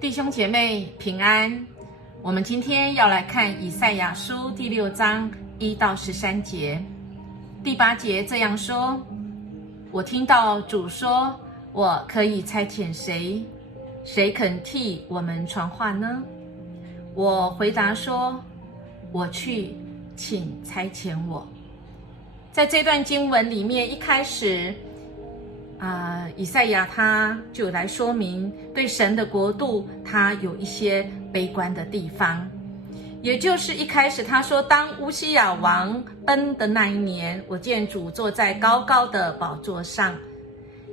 弟兄姐妹平安，我们今天要来看以赛亚书第6章1到13节。第8节这样说：我听到主说，我可以差遣谁？谁肯替我们传话呢？我回答说，我去，请差遣我。在这段经文里面，一开始以赛亚他就来说明对神的国度他有一些悲观的地方，也就是一开始他说，当乌西雅王崩的那一年，我见主坐在高高的宝座上。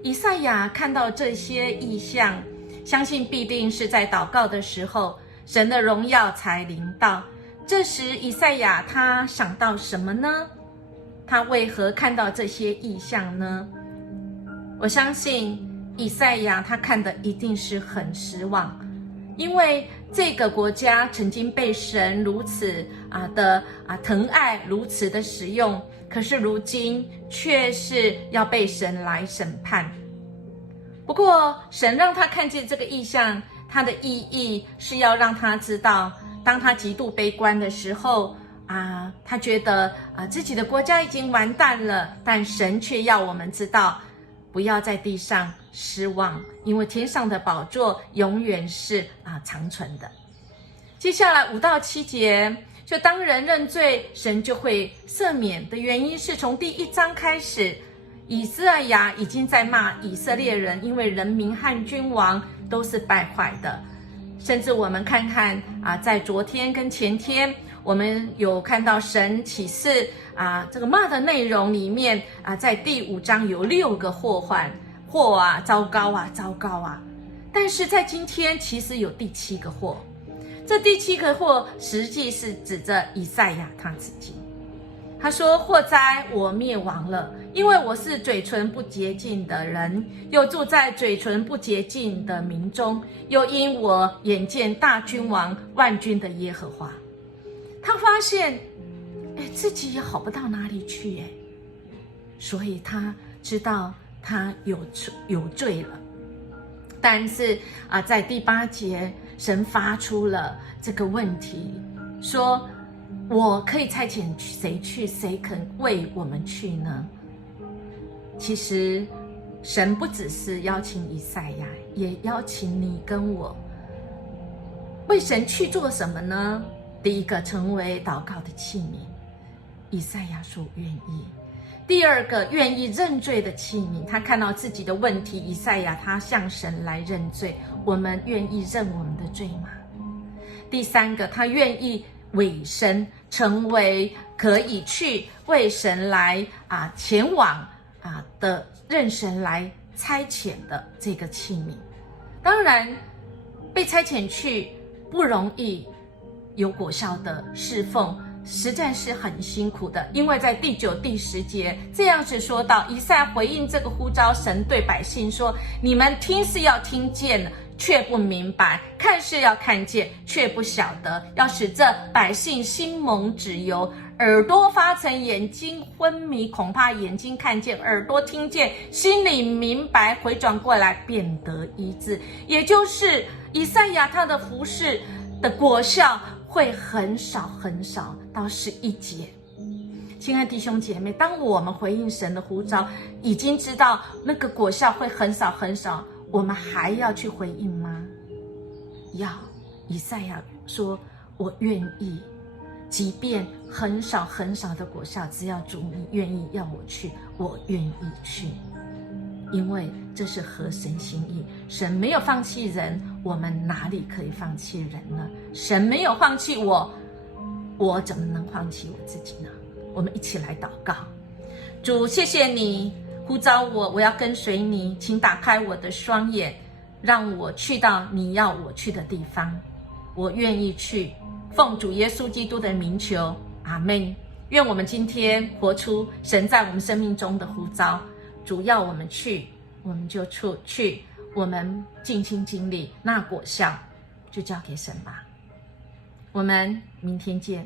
以赛亚看到这些异象，相信必定是在祷告的时候，神的荣耀才临到。这时以赛亚他想到什么呢？他为何看到这些异象呢？我相信以赛亚他看的一定是很失望，因为这个国家曾经被神如此疼爱，如此的使用，可是如今却是要被神来审判。不过神让他看见这个异象，它的意义是要让他知道，当他极度悲观的时候他觉得自己的国家已经完蛋了，但神却要我们知道，不要在地上失望，因为天上的宝座永远是长存的。接下来5到7节，就当人认罪，神就会赦免的原因是从第1章开始，以赛亚已经在骂以色列人，因为人民和君王都是败坏的。甚至我们看看在昨天跟前天，我们有看到神启示这个骂的内容里面在第5章有6个祸患，糟糕糟糕但是在今天其实有第7个祸。这第7个祸实际是指着以赛亚他自己。他说，祸哉，我灭亡了，因为我是嘴唇不洁净的人，又住在嘴唇不洁净的民中，又因我眼见大君王万军的耶和华。他发现自己也好不到哪里去所以他知道他有罪了。但是在第8节，神发出了这个问题，说我可以差遣谁去？谁肯为我们去呢？其实神不只是邀请以赛亚，也邀请你跟我。为神去做什么呢？第一个，成为祷告的器皿，以赛亚说愿意。第二个，愿意认罪的器皿，他看到自己的问题，以赛亚他向神来认罪。我们愿意认我们的罪吗？第三个，他愿意委身，成为可以去为神来前往的任神来差遣的这个器皿。当然被差遣去不容易，有果效的侍奉实在是很辛苦的，因为在第9、第10节这样子说到，以赛亚回应这个呼召，神对百姓说，你们听是要听见，却不明白，看是要看见，却不晓得，要使这百姓心蒙脂油，耳朵发沉，眼睛昏迷，恐怕眼睛看见，耳朵听见，心里明白，回转过来便得医治。也就是以赛亚他的服事的果效会很少很少。到11节，亲爱的弟兄姐妹，当我们回应神的呼召，已经知道那个果效会很少很少，我们还要去回应吗？要。以赛亚说，我愿意，即便很少很少的果效，只要主你愿意要我去，我愿意去，因为这是合神心意。神没有放弃人，我们哪里可以放弃人呢？神没有放弃我怎么能放弃我自己呢？我们一起来祷告。主，谢谢你呼召我，我要跟随你，请打开我的双眼，让我去到你要我去的地方。我愿意去，奉主耶稣基督的名求，阿们。愿我们今天活出神在我们生命中的呼召。主要我们去，我们就去，我们尽心尽力，那果效就交给神吧。我们明天见。